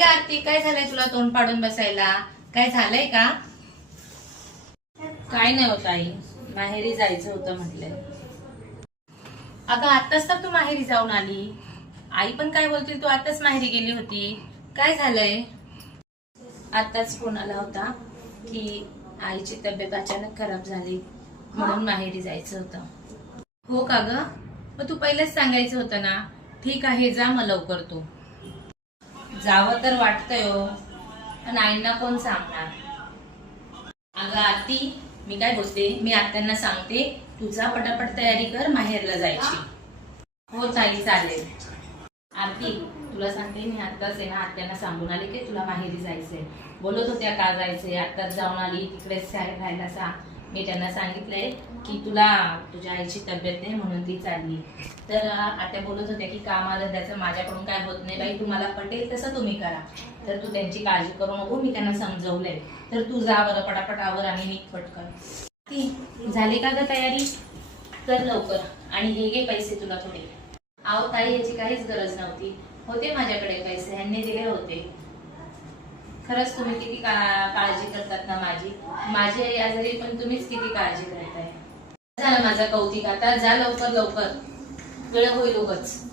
ग आरती, काय झालंय तुला तोंड पाडून बसायला? काय झालंय का? काय नाही होत आई, माहेरी जायचं होतं म्हटलंय. अगं आताच तर तू माहेरी जाऊन आली. आई पण काय बोलतील, तू आताच माहेरी गेली होती. काय झालंय? आताच फोन आला होता की आईची तब्येत अचानक खराब झाली म्हणून माहेरी जायचं होतं. हो का ग? मग तू पहिलेच सांगायचं होतं ना. ठीक आहे, जा मग लवकर तू. जावं तर वाटतंय हो, पण आईंना कोण सांगणार. अगं आरती, मी काय बोलते, मी आत्यांना सांगते तुझा पटापट तयारी कर माहेरला जायची. हो ताई, चालेल. आरती, तुला सांगते मी आत्ताच आहे ना आत्यांना सांगून आले की तुला माहेरी जायचंय. बोलत होत्या का जायचंय, आत्ताच जाऊन आली तिकडेच राहायला सांग. मी त्यांना सांगितलंय की तुला तुझ्या आईची तब्येत नाही म्हणून ती चालली. तर आत्या बोलत होत्या की कामाधंद्याचं माझ्याकडून काय होत नाही बाई, तुम्हाला पटेल तसं तुम्ही करा. तर तू त्यांची काळजी करू नको, मी त्यांना समजवलंय. तर तू जा बरं, पटापट आवर आणि नीट पटकन. ती झाली का ग तयारी? कर लवकर. आणि हे घे पैसे तुला थोडे. आहो ताई, याची काहीच गरज नव्हती. होते माझ्याकडे पैसे, ह्यांनी दिले होते. खरंच तुम्ही किती काळजी करतात ना माझी आई आजारी पण तुम्हीच किती काळजी करताय. झालं माझं कौतिक, आता जा लवकर लवकर, वेळ होईल उगाच.